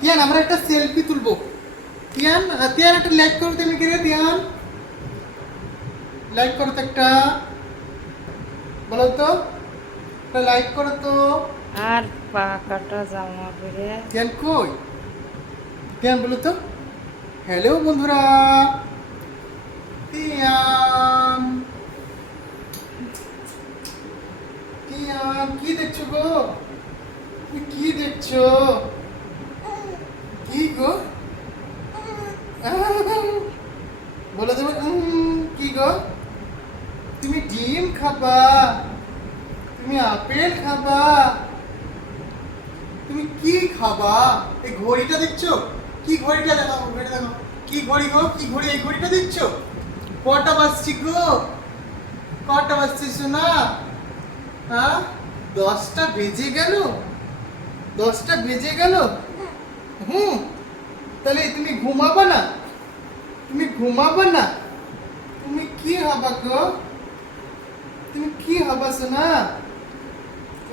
Tian আমরা একটা selfie তুলবো। তিয়ান তিয়ান একটা লাইক করো তুমি কি রে তিয়ান? লাইক করো তো একটা। বলো তো। লাইক করো তো। আর পা কাটা জামা পরে। তিয়ান কই? তিয়ান বলো তো। হ্যালো বন্ধুরা। তিয়ান। তিয়ান কি দেখছ গো? কি দেখছ কি গো বলে দেবে কি গো? তুমি ডিম খাবা? তুমি আপেল খাবা? তুমি কি খাবা? এই ঘড়িটা দেখছ? কি ঘড়িটা দেখো ঘড়িটা দেখো। কি ঘড়ি গো? কি ঘড়ি? এই ঘড়িটা দেখছ? কটা বাজছি গো? কটা বাজছি শোনা হ্যাঁ? দশটা বেজে গেল? দশটা বেজে গেল? হুম তাহলে তুমি ঘুমাবা না? তুমি ঘুমাবা না? তুমি কি হবা গো? তুমি কি হবা শোনা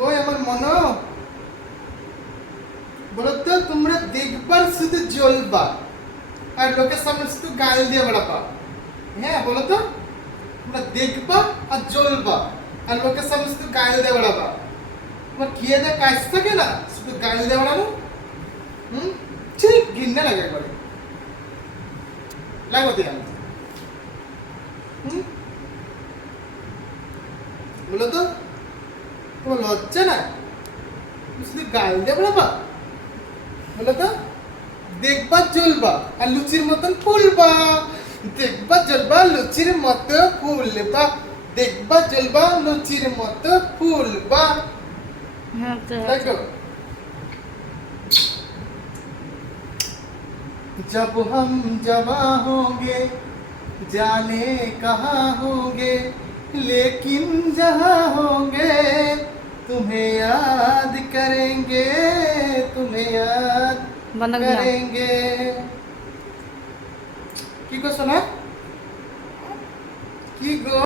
ওই আমার মনো। বলো তো, তোমরা দেখবার শুধু জ্বলবা, আর লোকের সামনে শুধু গাল দিয়ে বেড়াবা। হ্যাঁ বলো তো। তোমরা দেখবা আর জ্বলবা, আর লোকের সামনে শুধু গাল দিয়ে বেড়াবা। তোমার কি কাজ থাকে না, শুধু গাল দিয়ে বেড়ানো? লাগে একবারে লাগো দিয়ে আমার হুম বলো তো তোমার লজ্জা না তুমি শুধু গাল দিয়ে বেড়াবা বলো তো দেখবা জ্বলবা আর লুচির মতন ফুলবা দেখবা জ্বলবা লুচির মতো ফুলবা দেখবা জ্বলবা লুচির মতো ফুলবা হ্যাঁ তো जब हम जवा होंगे जाने कहा होंगे लेकिन जहाँ होंगे तुम्हें याद करेंगे तुम्हें याद करेंगे। की को सुना? की गो